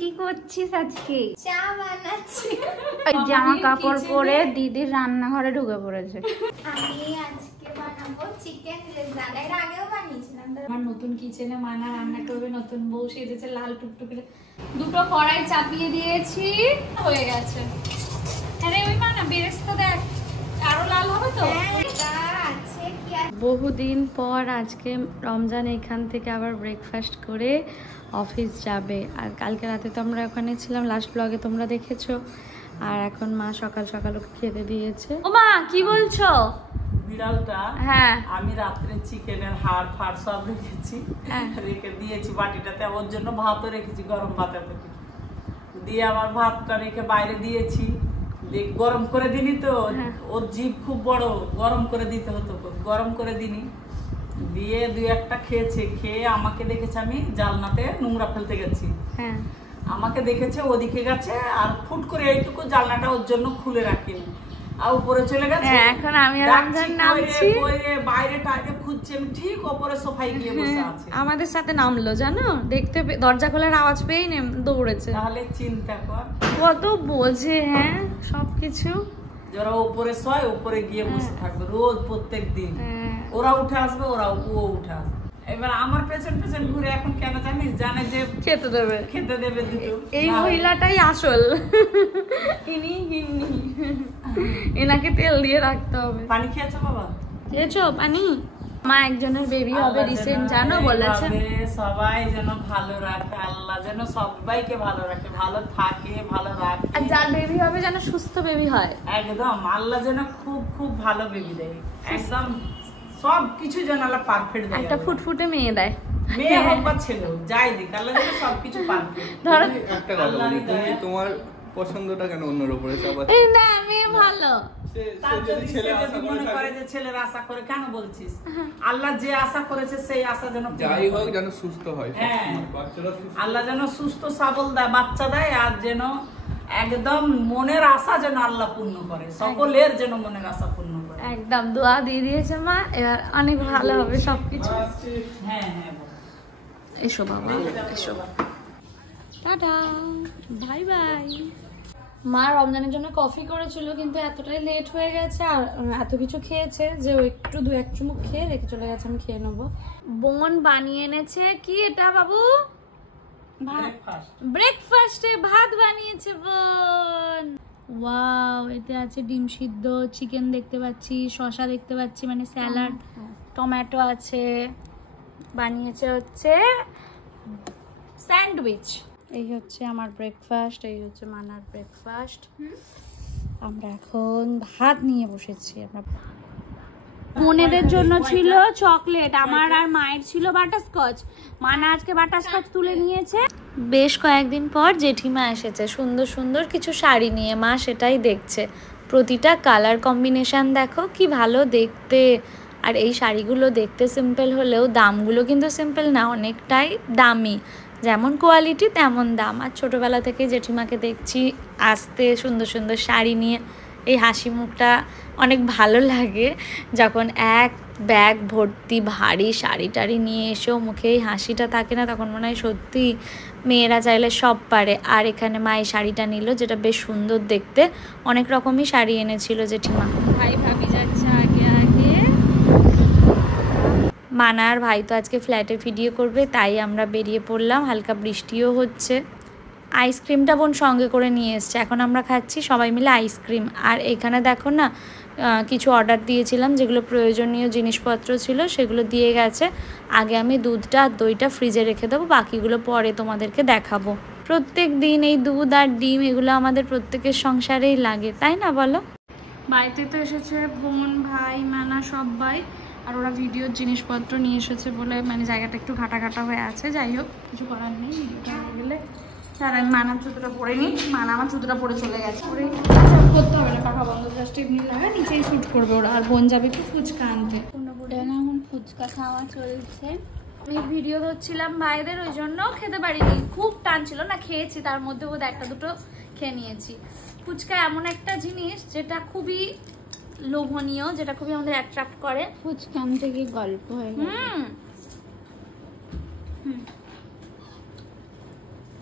কি করছিস আজকে? চা বানাচ্ছি। জামা কাপড় পরে দিদির রান্নাঘরে ঢুকে পড়েছে। আমি আজকে বানাবো চিকেন রেজালা। এর আগেও বানিয়েছিলাম। আমার নতুন কিচেনে মানা রান্না করবে, নতুন বউ সেজেছে লাল টুকটুকে। দুটো কড়াই চাপিয়ে দিয়েছি, হয়ে গেছে। আরে ওই মানা বেরেস্তা দেখ, আরো লাল হবে তো। বহুদিন পর আজকে রমজান এখান থেকে আবার ব্রেকফাস্ট করে অফিস যাবে। আর কালকে রাতে তো আমরা ওখানে ছিলাম, লাস্ট ব্লগে তোমরা দেখেছো। আর এখন মা সকাল সকাল ওকে খেতে দিয়েছে। ও মা কি বলছো? বিড়ালটা হ্যাঁ আমি রাত্রে চিকেনের হাড় ফাড় সব রেখেছি, রেখে দিয়েছি বাটিটাতে। ওর জন্য ভাতও রেখেছি, গরম ভাতের দিয়ে আমার ভাতটা রেখে বাইরে দিয়েছি। গরম করে দিনি তো, ওর জিভ খুব বড়, গরম করে দিতে হতো, গরম করে দিনি। দিয়ে দুই একটা খেয়েছে, খেয়ে আমাকে দেখেছে আমি জালনাতে নোংরা ফেলতে গেছি, আমাকে দেখেছে ওদিকে গেছে, আর ফুট করে এইটুকু জালনাটা ওর জন্য খুলে রাখিনি, আর উপরে চলে গেছে। এখন আমি রমজান নামছি, বাইরে টাইরে খুঁজছে, আমি ঠিক উপরে সোফায় গিয়ে বসে আছে। আমাদের সাথে নামলো জানো, দেখতে দরজা খোলার আওয়াজ পেয়েই দৌড়েছে। তাহলে চিন্তা কর কত বোঝে। হ্যাঁ সবকিছু যারা উপরে শোয় উপরে গিয়ে বসে থাকবে রোজ প্রত্যেক দিন। ওরা উঠে আসবে, ও উঠে আসবে। এবার আমার পেছন পেছন ঘুরে এখন কেন জানিস, জানে যে খেতে দেবে দুটো। এই মহিলাটাই আসল, ইনি গিন্নি, এনাকে তেল দিয়ে রাখতে হবে। পানি খেয়েছো বাবা? খেয়েছো পানি? মা একজনের বেবি হবে রিসেন্ট, জানো বলেছে। সবাই যেন ভালো রাখে, আল্লাহ যেন সবাইকে ভালো রাখে, ভালো থাকে, ভালো রাখে। আর যার বেবি হবে যেন সুস্থ বেবি হয়। একদম আল্লাহ যেন খুব খুব ভালো বেবি দেয়, একদম সব কিছু যেন আল্লাহ পারফেক্ট দেয়, একটা ফুটফুটে মেয়ে দেয়, মেয়ে হোক বা ছেলে হোক, যাই দিক আল্লাহ যেন সবকিছু পারফেক্ট। ধরো একটা কথা বলি, তুমি তোমার পছন্দটা কেন অন্যের উপরে চাপাচ্ছ? এই না মেয়ে ভালো, ছেলের আশা করে কেন বলছিস? আল্লাহ যে আশা করেছে সেই আশা যেন যাই হোক যেন সুস্থ হয়। আল্লাহ যেন সুস্থ সবল দেয়, বাচ্চা দেয়, আর যেন একদম মনের আশা যেন আল্লাহ পূর্ণ করে, সকলের যেন মনের আশা পূর্ণ করে। একদম দোয়া দিয়ে দিয়েছে মা, এবার অনেক ভালো হবে সবকিছু। হ্যাঁ হ্যাঁ এসো বাবা এসো, টাটা, বাই বাই। মা রমজানের জন্য কফি করেছিল, কিন্তু এতটাই লেট হয়ে গেছে আর এত কিছু খেয়েছে যে ও একটু দু এক চুমুক খেয়ে রেখে চলে গেছে, আমি খেয়ে নেবো। বোন বানিয়ে এনেছে কি এটা বাবু? ব্রেকফাস্টে ভাত বানিয়েছে বোন। ওয়াও, এতে আছে ডিম সিদ্ধ, চিকেন দেখতে পাচ্ছি, শসা দেখতে পাচ্ছি, মানে স্যালাড, টমেটো আছে, বানিয়েছে হচ্ছে স্যান্ডউইচ। এই হচ্ছে আমার ব্রেকফাস্ট, এই হচ্ছে মানার ব্রেকফাস্ট। আমরা এখন ভাত নিয়ে বসেছি। আমরা বোনেদের জন্য ছিল চকলেট, আমার আর মায়ের ছিল বাটারস্কচ। মানা আজকে বাটারস্কচ তুলে নিয়েছে। বেশ কয়েকদিন পর জেঠিমা এসেছে সুন্দর সুন্দর কিছু শাড়ি নিয়ে, মা সেটাই দেখছে। প্রতিটা কালার কম্বিনেশন দেখো কি ভালো দেখতে। আর এই শাড়িগুলো দেখতে সিম্পল হলেও দামগুলো কিন্তু সিম্পল না, অনেকটাই দামি, যেমন কোয়ালিটি তেমন দাম। আর ছোটোবেলা থেকে জেঠিমাকে দেখছি আসতে সুন্দর সুন্দর শাড়ি নিয়ে, এই হাসি মুখটা অনেক ভালো লাগে। যখন এক ব্যাগ ভর্তি ভারী শাড়ি টাড়ি নিয়ে এসেও মুখে এই হাসিটা থাকে না, তখন মনে হয় সত্যি মেয়েরা চাইলে সব পারে। আর এখানে মা এই শাড়িটা নিল, যেটা বেশ সুন্দর দেখতে। অনেক রকমই শাড়ি এনেছিল জেঠিমা। ভাই ভাবি যাচ্ছে আগে আগে। মানা আর ভাই তো আজকে ফ্ল্যাটে ভিডিও করবে, তাই আমরা বেরিয়ে পড়লাম। হালকা বৃষ্টিও হচ্ছে। আইসক্রিমটা বোন সঙ্গে করে নিয়ে এসছে, এখন আমরা খাচ্ছি সবাই মিলে আইসক্রিম। আর এখানে দেখো না কিছু অর্ডার দিয়েছিলাম, যেগুলো প্রয়োজনীয় জিনিসপত্র ছিল সেগুলো দিয়ে গেছে। আগে আমি দুধটা আর দইটা ফ্রিজে রেখে দেবো, বাকিগুলো পরে তোমাদেরকে দেখাবো। প্রত্যেক দিন এই দুধ আর ডিম এগুলো আমাদের প্রত্যেকের সংসারেই লাগে, তাই না বলো? বাড়িতে তো এসেছে বোন, ভাই, মানা সবাই। আর ওরা ভিডিওর জিনিসপত্র নিয়ে এসেছে বলে মানে জায়গাটা একটু ঘাটা ঘাটা হয়ে আছে। যাই হোক, কিছু করার নেই, ভিডিওটা হয়ে গেলে। আর আমি মানার জুতোটা পরে নিই, মানা আমার জুতোটা পরে চলে গেছে। পরে করতে হবে না, পাখা বন্ধ, জাস্ট এমনি লাগা, নিচেই শ্যুট করবে ওরা। আর বোন যাবে একটু ফুচকা আনতে, এখন ফুচকা খাওয়া চলছে। আমি ভিডিও ধরছিলাম ভাইদের, ওই জন্য খেতে পারিনি, খুব টান ছিল না। খেয়েছি, তার মধ্যে বোধ একটা দুটো খেয়ে নিয়েছি। ফুচকা এমন একটা জিনিস যেটা খুবই লোভনীয়, যেটা খুবই আমাদের অ্যাট্রাক্ট করে। ফুচকা আনতে গিয়ে গল্প হয়ে গেল।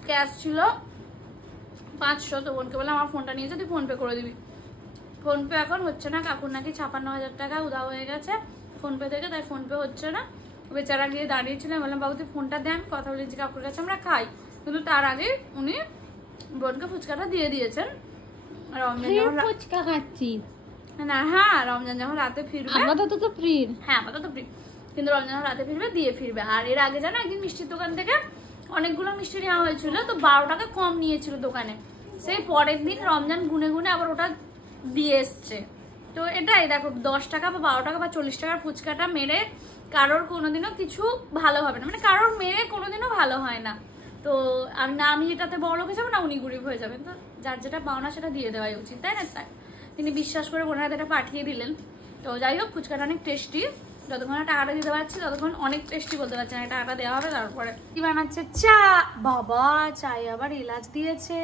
ক্যাশ ছিল 500, তো বোনকে বললাম আমার ফোনটা নিয়ে তুই ফোনপে করে দিবি। ফোনপে এখন হচ্ছে না, কাকুর নাকি 56,000 টাকা উধাও হয়ে গেছে ফোনপে থেকে, তাই ফোনপে হচ্ছে না। বেচারা গিয়ে দাঁড়িয়েছিলাম, বললাম বাবু তুই ফোনটা দেন, কথা বলেছি কাকুর কাছে আমরা খাই, কিন্তু তার আগে উনি বোনকে ফুচকাটা দিয়ে দিয়েছেন। রমজান যখন ফুচকা খাচ্ছি না, হ্যাঁ রমজান যখন রাতে ফিরবে, আপাতত তো ফ্রি। হ্যাঁ আপাতত ফ্রি, কিন্তু রমজান যখন রাতে ফিরবে দিয়ে ফিরবে। আর এর আগে জানো একদিন মিষ্টির দোকান থেকে অনেকগুলো মিষ্টি নেওয়া হয়েছিল, তো 12 টাকা কম নিয়েছিল দোকানে, সেই পরের দিন রমজান গুনে গুনে আবার ওটা দিয়ে এসছে। তো এটাই দেখো 10 টাকা বা 12 টাকা বা 40 টাকার ফুচকাটা মেরে কারোর কোনোদিনও কিছু ভালো হবে না, মানে কারোর মেরে কোনোদিনও ভালো হয় না। তো আমি এটাতে বড় লোক হয়ে যাবো না উনি গরিব হয়ে যাবেন, তো যার যেটা পাওনা সেটা দিয়ে দেওয়াই উচিত, তাই না? তাই তিনি বিশ্বাস করে ওনারা এটা পাঠিয়ে দিলেন। তো যাই হোক ফুচকাটা অনেক টেস্টি, যতক্ষণ টাকাটা দিতে পারছি ততক্ষণ অনেক টেস্টি বলতে পারছি না, টাকাটা দেওয়া হবে তারপরে। কি বানাচ্ছে? চা। বাবা চাই আবার এলাচ দিয়েছে।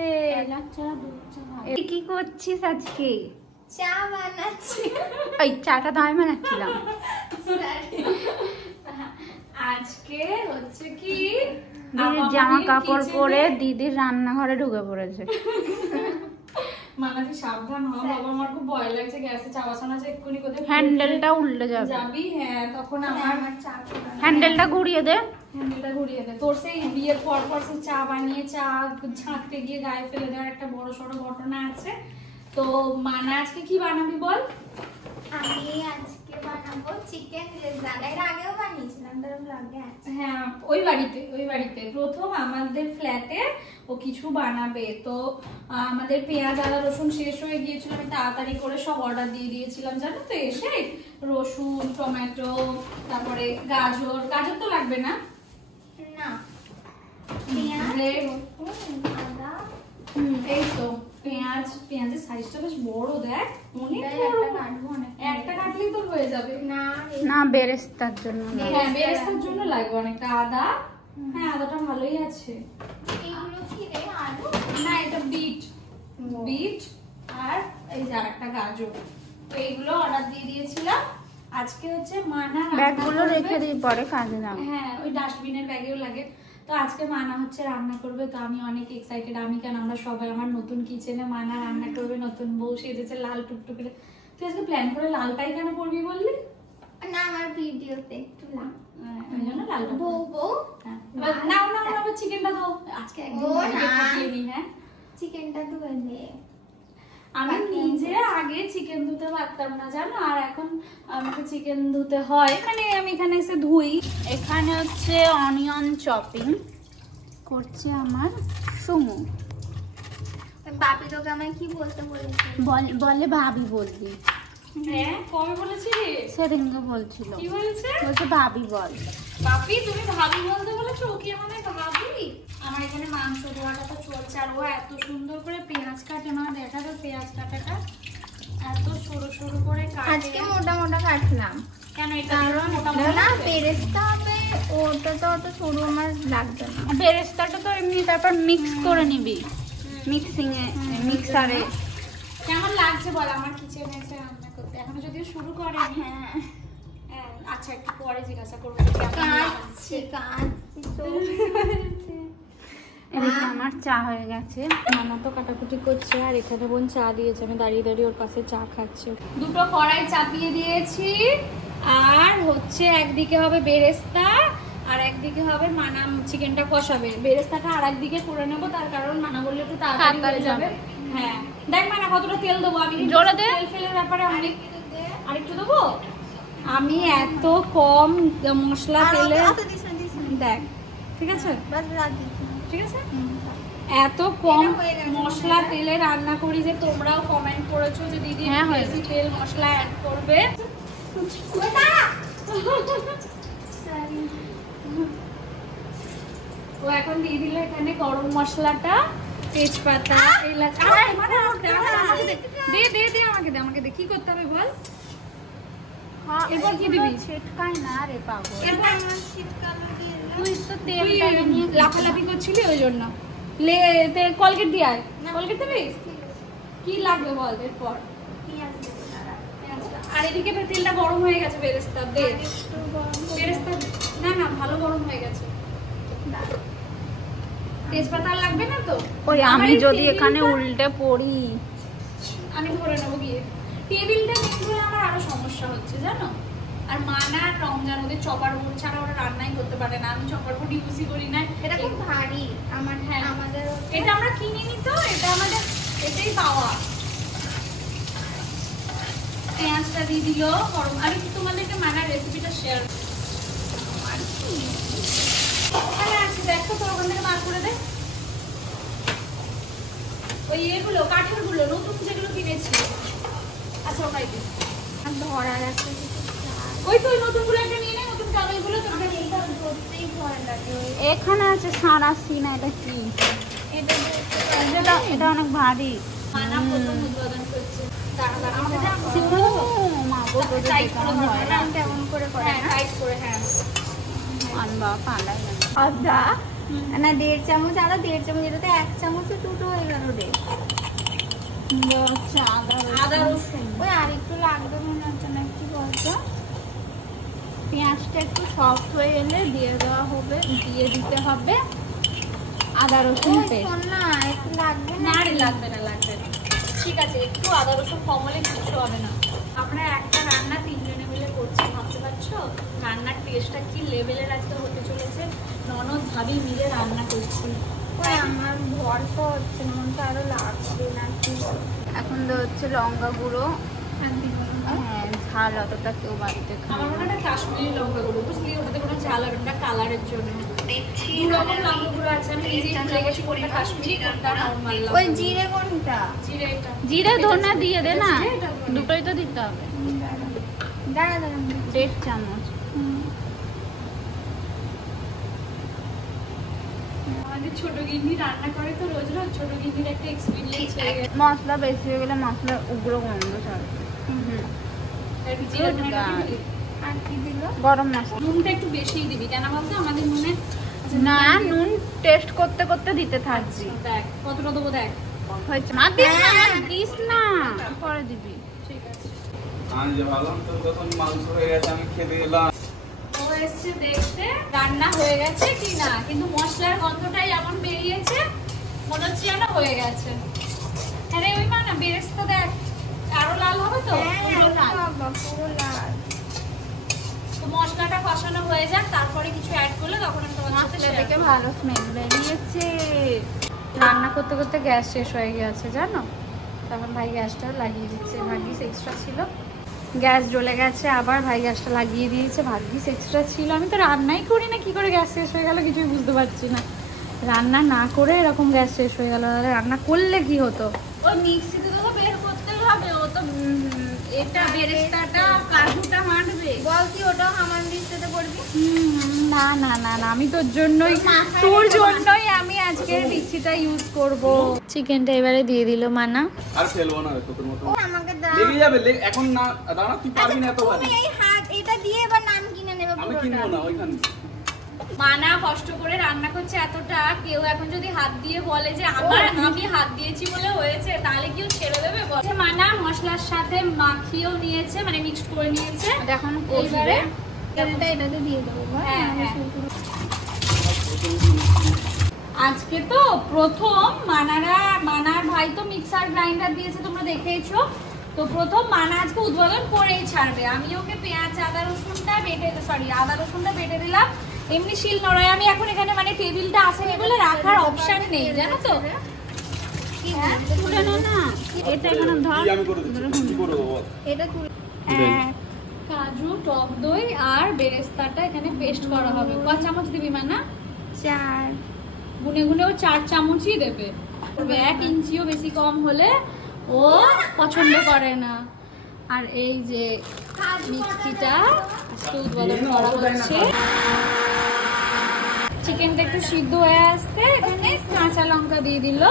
কি করছিস আজকে? চা বানাচ্ছি। ওই চাটা তো আমি বানাচ্ছিলাম। আজকে হচ্ছে কি দিদির জামা কাপড় পরে দিদির রান্নাঘরে ঢুকে পড়েছে। মানাতি সাবধান হ বাবা, আমার খুব ভয় লাগছে, গ্যাসে চা বসানো আছে, এক্ষুনি কোথায় হ্যান্ডেলটা উল্টে যাবে। যাবি? হ্যাঁ তখন আমার চা হ্যান্ডেলটা ঘুরিয়ে দে। হ্যান্ডেলটা ঘুরিয়ে দে। তোর সেই বিয়ের পর সেই চা বানিয়ে চা ঝাঁকতে গিয়ে গায়ে ফেলে দেওয়ার একটা বড় সড়ো ঘটনা আছে। তো মানা আজকে কি বানাবি বল? আমি আজকে বানাবো চিকেন রেজালা। এর আগেও বানিয়েছিলাম, তোর ব্লগে আছে। হ্যাঁ ওই বাড়িতে প্রথম আমাদের ফ্ল্যাটে ও কিছু বানাবে। তো আমাদের পেঁয়াজ আদা রসুন শেষ হয়ে গিয়েছিল, আমি তাড়াতাড়ি করে সব অর্ডার দিয়ে দিয়েছিলাম জানো তো। এসে রসুন টমেটো তারপরে গাজর তো লাগবে না, না পেঁয়াজ আদা, এই তো পেঁয়াজের সাইজটা বেশ বড়, দেখ অনেক এটাই বড়। একটা কাটবো, অনেক একটা কাটলেই তো হয়ে যাবে। না বেরেস্তার জন্য না। হ্যাঁ বেরেস্তার জন্য লাগবে অনেকটা আদা। হ্যাঁ আদাটা ভালোই আছে। এগুলো কি রে? আলু না এটা বিট আর এই যে আরেকটা গাজর। তো এইগুলো অর্ডার দিয়ে দিয়েছিলাম। আজকে হচ্ছে মানা ব্যাগগুলো রেখে দিই, পরে কাজে যাবো। হ্যাঁ ওই ডাস্টবিনের ব্যাগেও লাগে। তো আজকে মানা হচ্ছে রান্না করবে, তো আমি অনেক এক্সাইটেড। আমি কেন আমরা সবাই আমার নতুন কিচেনে মানা রান্না করবে, নতুন বউ সেজেছে লাল টুকটুকে। তুই আজকে প্ল্যান করে লালটাই কেন পরবি বললি? না আমার ভিডিওতে একটু লাগ ওই জন্য লালটা বউ বউ না আবার চিকেনটা দাও আজকে একদম ও না। খাইয়ে নি। হ্যাঁ চিকেনটা ধুয়ে দে। আমি নিজে আগে চিকেন ধুতে পারতাম না জানো, আর এখন আমাকে চিকেন ধুতে হয়, মানে আমি এখানে এসে ধুই। এখানে হচ্ছে অনিয়ন চপিং করছে আমার সুমু। বাপি তোকে আমায় কি বলতে বলেছে? বলে ভাবি বলবি। হ্যাঁ কবে বলেছিস? সেদিনকে বলছিল, কি বলছে? বলছে ভাবি বল। বাপি তুমি ভাবি বলতে বলেছো? ও কি আমাদের ভাবি? আমার এখানে মাংস ধোয়াটা তো চলছে, আর ও এত সুন্দর করে পেঁয়াজ কাটে না, দেখা তো পেঁয়াজ কাটাটা এত সরু সরু করে কাটে। আজকে মোটা মোটা কাটলাম, কেন এটা কারণ মোটা না পেরেস্তা হবে, ওটা তো অত সরু আমার লাগবে না। বেরেস্তাটা তো এমনি তারপর মিক্স করে নিবি, মিক্সারে। কেমন লাগছে বল আমার কিচেনে এসে রান্না করতে? এখনো যদিও শুরু করেনি। হ্যাঁ আচ্ছা একটু পরে জিজ্ঞাসা করবো যে কেমন লাগছে। কাটছি তো। এদিকে আমার চা হয়ে গেছে। মামা তো কাটাকুটি করছে, আর এখানে বোন চা দিয়েছে, আমি দাঁড়িয়ে দাঁড়িয়ে ওর পাশে চা খাচ্ছি। দুটো কড়াই চাপিয়ে দিয়েছি, আর হচ্ছে একদিকে হবে বেরেস্তা আর একদিকে হবে মানা চিকেনটা কষাবে। বেরেস্তাটা আর একদিকে করে নেবো, তার কারণ মানা বললে একটু তাড়াতাড়ি হয়ে যাবে। হ্যাঁ দেখ মানা কতটা তেল দেবো আমি, জোরে দে। তেল ফেলের ব্যাপারে আরেকটু দেবো। আমি এত কম মশলা তেলে দেখ, ঠিক আছে ঠিক আছে, এত কম মশলা তেলে রান্না করি যে তোমরাও কমেন্ট করেছো যে দিদি হ্যাঁ, বেশি তেল মশলা অ্যাড করবে। ও এখন দিয়ে দিল এখানে গরম মশলাটা, তেজপাতা, এলাচ। আমাকে দে কি করতে হবে বল? এরপর কি দিবি? ছিটকাই না রে পাগল, এরপর তুই তো তেলটা নিয়ে লাফালাফি করছিলি ওই জন্য। কলগেট দিয়ে আয়, কলগেট দিবি? কি লাগবে বল এরপর? আর এদিকে তেলটা গরম হয়ে গেছে, বেরেস্তা দে। বেরেস্তা না ভালো গরম হয়ে গেছে। তেজপাতা আর লাগবে না তো? ওই আমার আমি এই যদি এখানে টেবিলটা- উল্টে পড়ি। আমি ধরে নেবো গিয়ে। টেবিলটা নেই বলে আমার আরো সমস্যা হচ্ছে জানো। আর মানা আর রমজান ওদের চপার বোর্ড ছাড়া ওরা রান্নাই করতে পারে না। আমি চপার বোর্ড ইউজই করি না। এটা খুব ভারী আমার। হ্যাঁ। আমাদের এটা আমরা কিনিনি তো, এটা আমাদের এটাই পাওয়া। পেঁয়াজটা দিয়ে দিল গরম। আমি কি তোমাদেরকে মানার রেসিপিটা শেয়ার ওখানে আছে, দেখো তোর ওখান থেকে বার করে দে। ওই এগুলো কাঠের গুলো নতুন যেগুলো কিনেছি। আচ্ছা ওটাই দিস। আর ধরার একটা ওই তো ওই নতুন গুলো একটা নিয়ে নে, নতুন কাগজ গুলো তোর আমার এইটা ধরতেই ভয় লাগে। এখানে আছে সাঁড়াশি না, এটা কি? এটা এটা অনেক ভারী। মানা প্রথম উদ্বোধন করছে। দাঁড়া দাঁড়া আমাকে যা মা গো, তোদের টাইট দেখানো করে হয় ধরবে না। না। কেমন করে করে হ্যাঁ টাইট করে, হ্যাঁ। আনবা পালাই না। আদা না 1.5 চামচ, আদা 1.5 চামচ, এটাতে 1 চামচে দুটো হয়ে গেল রে। হচ্ছে আদা রসুন ওই আর একটু লাগবে মনে হচ্ছে না, কি বলতো? পেঁয়াজটা একটু সফট হয়ে এলে দিয়ে দেওয়া হবে, দিয়ে দিতে হবে আদা রসুন ওই পেস্ট। শোন না, একটু লাগবে না না। রে লাগবে না, লাগবে না। ঠিক আছে, একটু আদা রসুন কম হলে কিছু হবে না। আমরা একটা রান্না 3 জনে মিলে করছি, ভাবতে পারছো রান্নার টেস্টটা কি লেভেলের আজকে হতে চলেছে। ননদ ভাবি মিলে রান্না করছি। ওই আমার ভরসা হচ্ছে না, মনে হচ্ছে আরো লাগবে না, কি বলতো? এখন তো হচ্ছে লঙ্কা গুঁড়ো। আর দিব না। হ্যাঁ, ঝাল অতটা কেউ বাড়িতে আমার খায় মনে না। হয় কাশ্মীরি লঙ্কা গুঁড়ো, বুঝলি, ওটাতে কোনো ঝাল হবে না, কালারের জন্য। দু রকম লঙ্কা গুঁড়ো আছে, আমি নিজেই ভুলে গেছি কোনটা কাশ্মীরি কোনটা নর্মাল লঙ্কা। ওই জিরে কোনটা? জিরে এটা। জিরে ধনে দিয়ে দে না, এটা ধনে। দুটোই তো দিতে হবে। দাঁড়া দাঁড়া 1.5 চামচ। আমাদের ছোট গিন্নি রান্না করে তো রোজ রোজ, ছোট গিন্নির একটা এক্সপিরিয়েন্স হয়ে গেছে। মশলা বেশি হয়ে গেলে মশলার উগ্র গন্ধ ছাড়বে। আর জিরে ধনেটা দিয়ে দিবি। আর কি দিল? গরম মশলা নুনটা একটু বেশিই দিবি, কেন বলতো আমাদের নুনে না, নুন টেস্ট করতে করতে দিতে থাকবি। দেখ কতটা দেবো, দেখ। হয়েছে না, দিস না, দিস না, পরে দিবি। ঠিক আছে। আমি যে ভাবলাম তো তখন মাংস হয়ে গেছে, আমি খেতে গেলাম। ও এসছে দেখতে রান্না হয়ে গেছে কি না, কিন্তু মশলার গন্ধটাই এমন বেরিয়েছে মনে হচ্ছে যেন হয়ে গেছে। আরে ওই মা না বেরেস্তা দেখ, আরো লাল হবে তো। হ্যাঁ, বাবা, পুরো লাল। তো মশলাটা কষানো হয়ে যাক, তারপরে কিছু অ্যাড করলে তখন আমি তোমার সাথে মশলা share থেকে করবো। ভালো স্মেল বেরিয়েছে। রান্না করতে করতে গ্যাস শেষ হয়ে গেছে জানো, তখন ভাই গ্যাসটা লাগিয়ে দিচ্ছে। ভাগ্যিস এক্সট্রা ছিল, গ্যাস জ্বলে গেছে, আবার ভাই গ্যাসটা লাগিয়ে দিয়েছে। ভাগ্যিস এক্সট্রা ছিল, আমি তো রান্নাই করি না, কি করে গ্যাস শেষ হয়ে গেল কিছুই বুঝতে পারছি না। রান্না না করে এরকম গ্যাস শেষ হয়ে গেল, তাহলে রান্না করলে কি হতো? ওই মিক্সিতে তো বের করতেই হবে, ও তো এটা বেরেস্তাটা কাজুটা মারবে। বল কি ওটাও আমার লিস্টেতে পড়বি? না না না না, আমি তোর জন্যই, তোর জন্যই আমি আজকের মিক্সিটা ইউজ করব। চিকেনটা এবারে দিয়ে দিল মানা। আর ফেলবো না তোর মতো, ও আমাকে দাও। লেগে যাবে এখন না, দাঁড়া তুই পারবি না এত ভারী। তুমি এই হাত এটা দিয়ে এবার নাম কিনে নেবে আমি পুরোটা। কিনবো না ওইখানে। মানা কষ্ট করে রান্না করছে এতটা, কেউ এখন যদি হাত দিয়ে বলে যে আমি হাত দিয়েছি বলে হয়েছে, তাহলে কেউ ছেড়ে দেবে? বলছে মানা মশলার সাথে মাখিয়েও নিয়েছে, মানে মিক্সড করে নিয়েছে। এখন এইবারে তেলটা এটাতে দিয়ে দেবো বল। হ্যাঁ, নাহলে হ্যাঁ। শুধু আজকে তো প্রথম মানার ভাই তো মিক্সার গ্রাইন্ডার দিয়েছে, তোমরা দেখেইছো। তো প্রথম মানা আজকে উদ্বোধন করেই ছাড়বে। আমি ওকে পেঁয়াজ আদা রসুনটা বেটে দিলাম। এমনি শিল নোড়ায় আমি এখন এখানে মানে টেবিলটা আসেনি বলে রাখার অপশন নেই, জানো তো। হ্যাঁ, তুলে নো না, এটা এখানে ধর। কি আমি করে দিচ্ছি, কি করে দেবো বল? এটা তুলে কাজু, টক দই আর বেরেস্তাটা এখানে পেস্ট করা হবে। কয় চামচ দিবি মানা? 4 গুনে গুনে ও 4 চামচই দেবে। 1 ইঞ্চিও বেশি কম হলে ও পছন্দ করে না। আর এই যে মিক্সিটা আজকে উদ্বোধন করা হচ্ছে। চিকেনটা একটু সিদ্ধ হয়ে আসতে এখানে কাঁচা লঙ্কা দিয়ে দিল।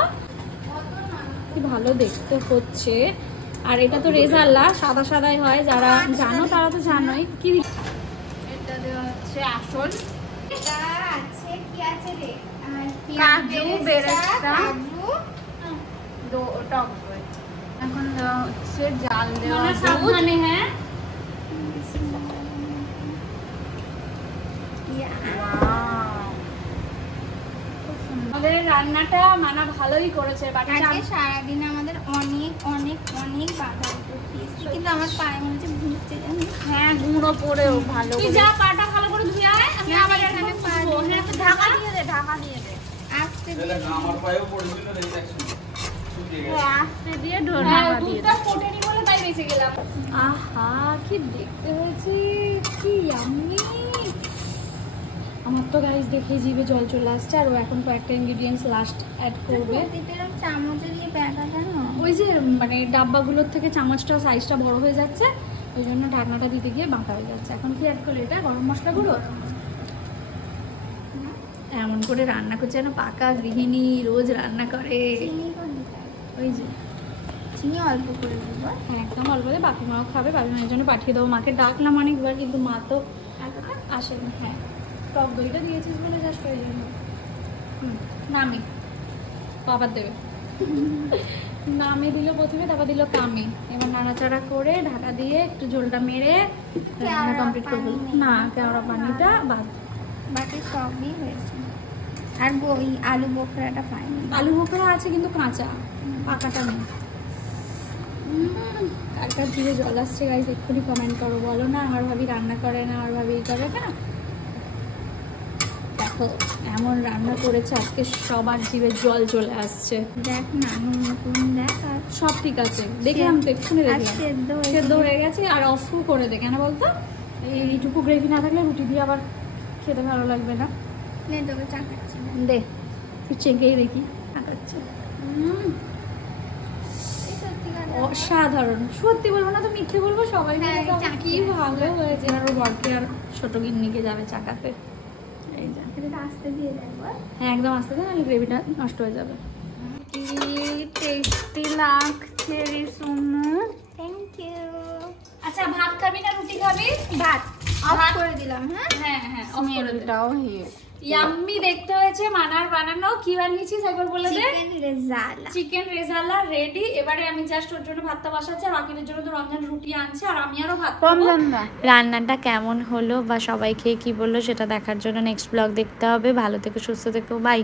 কি ভালো দেখতে হচ্ছে। আর এটা তো রেজাল্লা সাদা সাদাই হয়, যারা জানো তারা তো জানোই। কি এটা দেওয়া হচ্ছে আসল এটা আছে কি আছে রে? কাজু, বেরেস্তা, কাজু, টক দই। এখন দেওয়া হচ্ছে জাল দেওয়া মানে দুধ। সাবধানে, হ্যাঁ। Wow! খুব সুন্দর। আমাদের রান্নাটা মানা ভালোই করেছে। আজকে সারাদিন আমাদের অনেক অনেক অনেক বাধা কিন্তু আমার পায়ে মনে হচ্ছে ঘুরছে জানি। হ্যাঁ গুঁড়ো পড়েও ভালো। তুই যা পাটা ভালো করে ধুয়ে আয়, আমি আবার এখানে পা ঢাকা দিয়ে দে, ঢাকা দিয়ে দে। আস্তে আমার পায়েও পড়েছিল দেখি একসঙ্গে শুকিয়ে গেছে। হ্যাঁ আস্তে দিয়ে ঢাকা দিয়ে দুধটা ফোটেনি বলে তাই বেঁচে গেলাম। আহা কি দেখতে হয়েছে, কি ইয়াম্মি। আমার তো গাইস দেখে জিভে জল চলে আসছে। আর ও এখন কয়েকটা ইনগ্রেডিয়েন্টস লাস্ট অ্যাড করবে। চামচে দিয়ে ব্যাটা জানো ওই যে মানে ডাব্বাগুলোর থেকে চামচটা সাইজটা বড় হয়ে যাচ্ছে, ওই জন্য ঢাকনাটা দিতে গিয়ে বাঁকা হয়ে যাচ্ছে। এখন কি অ্যাড করলে এটা গরম মশলা গুঁড়ো। এমন করে রান্না করছে যেন পাকা গৃহিণী রোজ রান্না করে। চিনি কোন দিতে হবে? ওই যে চিনি অল্প করে দেবো। হ্যাঁ একদম অল্প দিয়ে বাপি মাও খাবে, বাপি মায়ের জন্য পাঠিয়ে দেবো। মাকে ডাকলাম অনেকবার কিন্তু মা তো আসেনি। হ্যাঁ টক দইটা দিয়েছিস বলে জাস্ট ওই জন্য। নামি আবার দেবে। নামে দিল প্রথমে, তারপর দিল কামে। এবার নাড়াচাড়া করে ঢাকা দিয়ে একটু ঝোলটা মেরে রান্না কমপ্লিট করবো। না কেওড়া পানিটা বাদ, বাকি সবই হয়েছে। আর ওই আলু বোখরাটা পাইনি। আলু বোখরা আছে কিন্তু কাঁচা, পাকাটা নেই। কার কার জিভে জল আসছে গাইস এক্ষুনি কমেন্ট করো। বলো না আমার ভাবি রান্না করে না, আমার ভাবি করে না। দেখো এমন রান্না করেছে আজকে সবার জিভে জল চলে আসছে। দেখ না নতুন দেখ। আর সব ঠিক আছে দেখলাম তো এক্ষুনি আর দেখলাম সেদ্ধ সেদ্ধ হয়ে গেছে। আর অফু করে দে কেন বলতো, এইটুকু গ্রেভি না থাকলে রুটি দিয়ে আবার খেতে ভালো লাগবে না। নে তোকে চাকাচ্ছি না। দে তুই চেকেই দেখি। আচ্ছা এই সত্যিকার অসাধারণ, সত্যি বলবো না তো মিথ্যে বলবো, সবাই হ্যাঁ, মিলে বলবে, চাকিয়ে কি ভালো হয়েছে। আর ওর বরকে আর ছোট গিন্নিকে যাবে চাকাতে। এই যা এটা আস্তে দিয়ে দেবো। হ্যাঁ একদম আস্তে দে, নাহলে গ্রেভিটা নষ্ট হয়ে যাবে। কি টেস্টি লাগছে রে সোনু। Thank you. আচ্ছা ভাত খাবি না রুটি খাবি? ভাত অফ ভাত করে দিলাম। হ্যাঁ হ্যাঁ হ্যাঁ off করে দে। স্মেলটাও হিট। ইয়াম্মি দেখতে হয়েছে। মানার বানানো কি বানিয়েছিস একবার বলে দে। Chicken rezala. Chicken rezala ready. এবারে আমি জাস্ট ওর জন্য ভাতটা বসাচ্ছি, আর বাকিদের জন্য তো রমজান রুটি আনছে, আর আমি আরো ভাত খাবো। রমজানদা রান্নাটা কেমন হলো বা সবাই খেয়ে কি বললো সেটা দেখার জন্য নেক্সট ব্লগ দেখতে হবে। ভালো থেকো, সুস্থ থেকো, বাই।